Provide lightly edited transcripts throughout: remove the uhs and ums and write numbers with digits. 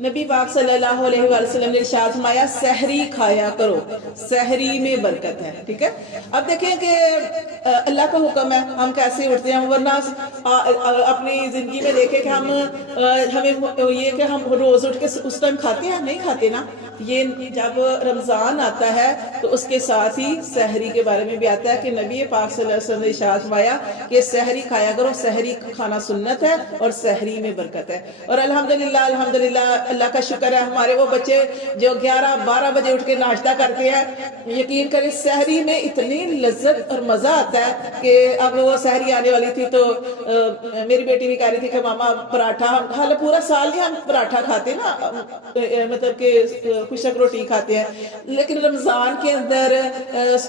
نبی پاک صلی اللہ علیہ وسلم نے ارشاد فرمایا سحری کھایا کرو، سحری میں برکت ہے، ٹھیک ہے۔ اب دیکھیں کہ اللہ کا حکم ہے، ہم کیسے اٹھتے ہیں، ورنہ اپنی زندگی میں دیکھیں کہ ہمیں یہ کہ ہم روز اٹھ کے اس ٹائم کھاتے ہیں، نہیں کھاتے نا۔ یہ جب رمضان آتا ہے تو اس کے ساتھ ہی سحری کے بارے میں بھی آتا ہے کہ نبی پاک صلی اللہ علیہ وسلم نے ارشاد فرمایا کہ سحری کھایا کرو، سحری کھانا سنت ہے اور سحری میں برکت ہے۔ اور الحمدللہ اللہ کا شکر ہے، ہمارے وہ بچے جو 11-12 بجے اٹھ کے ناشتہ کرتے ہیں، یقین کریں سحری میں اتنی لذت اور مزہ آتا ہے کہ اب وہ سحری آنے والی تھی تو میری بیٹی بھی کہہ رہی تھی کہ ماما پراٹھا، حالانکہ پورا سال ہی ہم پراٹھا کھاتے نا، مطلب کہ خشک روٹی کھاتے ہیں، لیکن رمضان کے اندر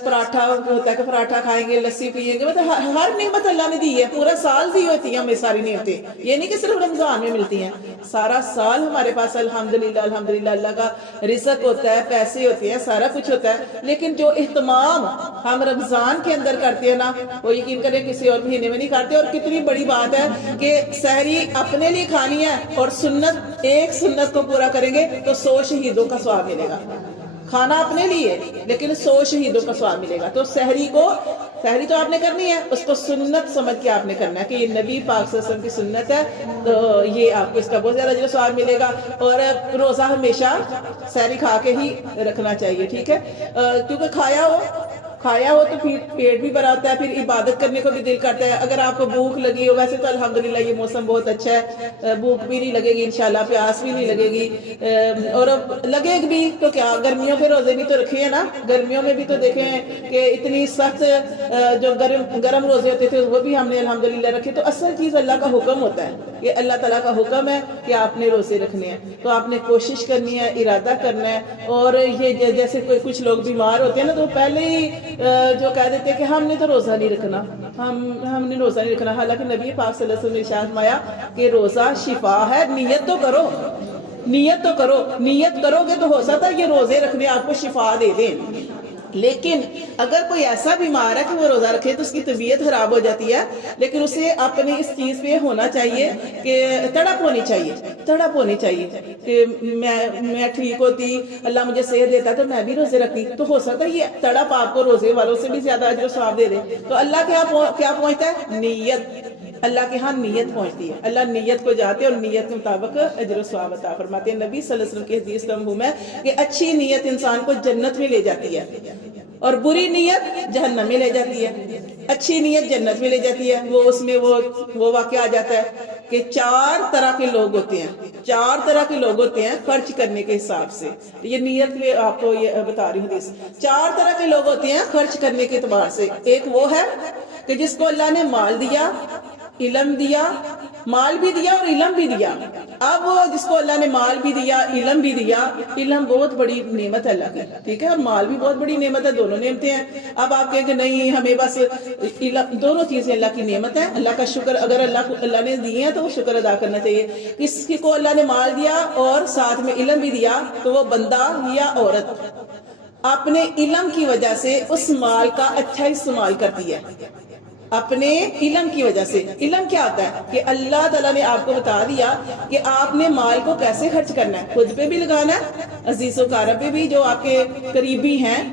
پراٹھا ہوتا ہے کہ پراٹھا کھائیں گے، لسی پیئیں گے، مطلب ہر نعمت اللہ نے دی ہے، پورا سال دی ہوتی ہیں ہمیں ساری نعمتیں، یہ نہیں کہ صرف رمضان میں ملتی ہیں، سارا سال ہمارے پاس الحمدللہ اللہ کا رزق ہوتا ہے، پیسے ہوتے ہیں، سارا کچھ ہوتا ہے، لیکن جو اہتمام ہم رمضان کے اندر کرتے ہیں نا، وہ یقین کریں کسی اور مہینے میں نہیں کرتے۔ اور کتنی بڑی بات ہے کہ سحری اپنے لیے کھانی ہے اور سنت، ایک سنت کو پورا کریں گے تو 100 شہیدوں کا ثواب ملے گا۔ کھانا اپنے لیے لیکن 100 شہیدوں کا ثواب ملے گا۔ تو سحری تو آپ نے کرنی ہے، اس کو سنت سمجھ کے آپ نے کرنا ہے کہ یہ نبی پاک صلی اللہ علیہ وسلم کی سنت ہے، تو یہ آپ کو اس کا بہت زیادہ اجر و ثواب ملے گا۔ اور روزہ ہمیشہ سحری کھا کے ہی رکھنا چاہیے، ٹھیک ہے، کیونکہ کھایا ہو تو پھر پیٹ بھی بھرا ہوتا ہے، پھر عبادت کرنے کو بھی دل کرتا ہے۔ اگر آپ کو بھوک لگی ہو، ویسے تو الحمدللہ یہ موسم بہت اچھا ہے، بھوک بھی نہیں لگے گی انشاءاللہ، پیاس بھی نہیں لگے گی، اور لگے گی بھی تو کیا، گرمیوں کے روزے بھی تو رکھے ہیں نا، گرمیوں میں بھی تو دیکھیں کہ اتنی سخت جو گرم روزے ہوتے تھے وہ بھی ہم نے الحمدللہ رکھے۔ تو اصل چیز اللہ کا حکم ہوتا ہے، یہ اللہ تعالیٰ کا حکم ہے کہ آپ نے روزے رکھنے ہیں، تو آپ نے کوشش کرنی ہے، ارادہ کرنا ہے۔ اور یہ جیسے کچھ لوگ بیمار ہوتے ہیں نا تو پہلے ہی جو کہہ دیتے ہیں کہ ہم نے تو روزہ نہیں رکھنا، ہم نے روزہ نہیں رکھنا، حالانکہ نبی پاک صلی اللہ علیہ وسلم نے ارشاد فرمایا کہ روزہ شفا ہے، نیت تو کرو، نیت کرو گے تو ہو سکتا ہے یہ روزے رکھنے آپ کو شفا دے دیں۔ لیکن اگر کوئی ایسا بیمار ہے کہ وہ روزہ رکھے تو اس کی طبیعت خراب ہو جاتی ہے، لیکن اسے اپنی اس چیز پہ ہونا چاہیے کہ تڑپ ہونی چاہیے کہ میں ٹھیک ہوتی، اللہ مجھے صحت دیتا تو میں بھی روزے رکھتی، تو ہو سکتا ہے یہ تڑپ آپ کو روزے والوں سے بھی زیادہ اجر و ثواب دے دے۔ تو اللہ کیا پہنچتا ہے؟ نیت، اللہ کے ہاں نیت پہنچتی ہے، اللہ نیت کو جاتے اور نیت کے مطابق اجر و ثواب عطا فرماتے ہیں۔ نبی صلی اللہ علیہ وسلم کی حدیث کا مفہوم ہے کہ اچھی نیت انسان کو جنت میں لے جاتی ہے اور بری نیت جہنم میں لے جاتی ہے۔ اچھی نیت جنت میں لے جاتی ہے، اس میں وہ واقعہ آ جاتا ہے کہ 4 طرح کے لوگ ہوتے ہیں خرچ کرنے کے حساب سے، یہ نیت میں آپ کو یہ بتا رہی ہوں حدیث، 4 طرح کے لوگ ہوتے ہیں خرچ کرنے کے اعتبار سے۔ ایک وہ ہے کہ جس کو اللہ نے مال دیا، علم دیا، مال بھی دیا اور علم بھی دیا۔ اب جس کو اللہ نے مال بھی دیا، علم بھی دیا، علم بہت بڑی نعمت ہے اللہ کی، ٹھیک ہے، اور مال بھی بہت بڑی نعمت ہے، دونوں نعمتیں ہیں۔ اب آپ کہیں کہ نہیں ہمیں بس علم، دونوں چیزیں اللہ کی نعمت ہے، اللہ کا شکر، اگر اللہ نے دیے ہیں تو وہ شکر ادا کرنا چاہیے۔ کسی کو اللہ نے مال دیا اور ساتھ میں علم بھی دیا تو وہ بندہ یا عورت اپنے علم کی وجہ سے اس مال کا اچھا استعمال کرتی ہے، اپنے علم کی وجہ سے۔ علم کیا ہوتا ہے کہ اللہ تعالیٰ نے آپ کو بتا دیا کہ آپ نے مال کو کیسے خرچ کرنا ہے، خود پہ بھی لگانا ہے، عزیز و اقارب پہ بھی، جو آپ کے قریبی ہیں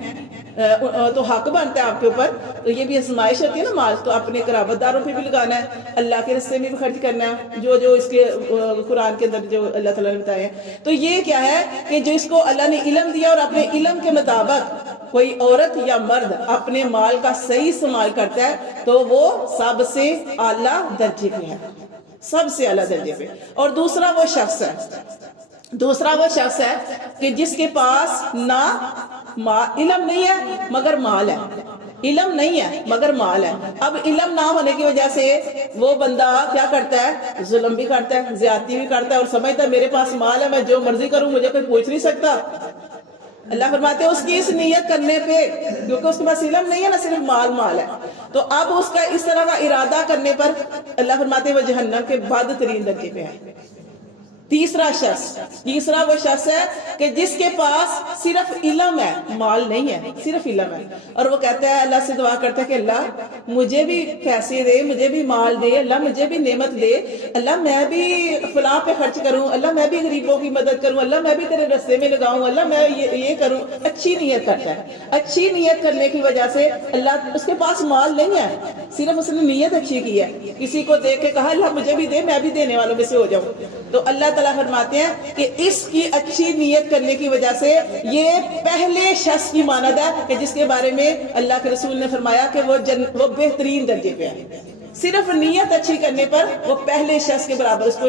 تو حق بنتا ہے آپ کے اوپر، تو یہ بھی آزمائش ہوتی ہے نا، مال تو اپنے قرابت داروں پہ بھی لگانا ہے، اللہ کے راستے میں بھی خرچ کرنا ہے، جو اس کے قرآن کے اندر جو اللہ تعالیٰ نے بتایا ہے۔ تو یہ کیا ہے کہ جو اس کو اللہ نے علم دیا اور اپنے علم کے مطابق کوئی عورت یا مرد اپنے مال کا صحیح استعمال کرتا ہے تو وہ سب سے اعلیٰ درجے پہ ہے، سب سے اعلیٰ درجے پہ۔ اور دوسرا وہ شخص ہے کہ جس کے پاس نہ علم نہیں ہے مگر مال ہے، علم نہیں ہے مگر مال ہے۔ اب علم نہ ہونے کی وجہ سے وہ بندہ کیا کرتا ہے؟ ظلم بھی کرتا ہے، زیادتی بھی کرتا ہے، اور سمجھتا ہے میرے پاس مال ہے، میں جو مرضی کروں مجھے کوئی پوچھ نہیں سکتا۔ اللہ فرماتے ہیں اس کی اس نیت کرنے پہ، کیونکہ اس کے پاس علم نہیں ہے، نہ صرف مال ہے، تو اب اس کا اس طرح کا ارادہ کرنے پر اللہ فرماتے ہیں وہ جہنم کے بدترین درجے پہ ہے۔ تیسرا وہ شخص ہے کہ جس کے پاس صرف علم ہے، مال نہیں ہے، صرف علم ہے، اور وہ کہتا ہے اللہ سے دعا کرتا ہے کہ اللہ مجھے بھی پیسے دے، مجھے بھی مال دے، اللہ مجھے بھی نعمت دے، اللہ میں بھی فلاں پہ خرچ کروں، اللہ میں بھی غریبوں کی مدد کروں، اللہ میں بھی تیرے رستے میں لگاؤں، اللہ میں یہ کروں. اچھی نیت کرتا ہے. اچھی نیت کرنے کی وجہ سے اللہ، اس کے پاس مال نہیں ہے، صرف اس نے نیت اچھی کی ہے. کسی کو دیکھ کے کہا اللہ مجھے بھی دے، میں بھی دینے والوں میں سے ہو جاؤں. تو اللہ تعالیٰ فرماتے ہیں کہ اس کی اچھی نیت کرنے کی وجہ سے یہ پہلے شخص کی مانند ہے کہ جس کے بارے میں اللہ کے رسول نے فرمایا کہ وہ بہترین درجے پہ ہے. صرف نیت اچھی کرنے پر وہ پہلے شخص کے برابر اس کو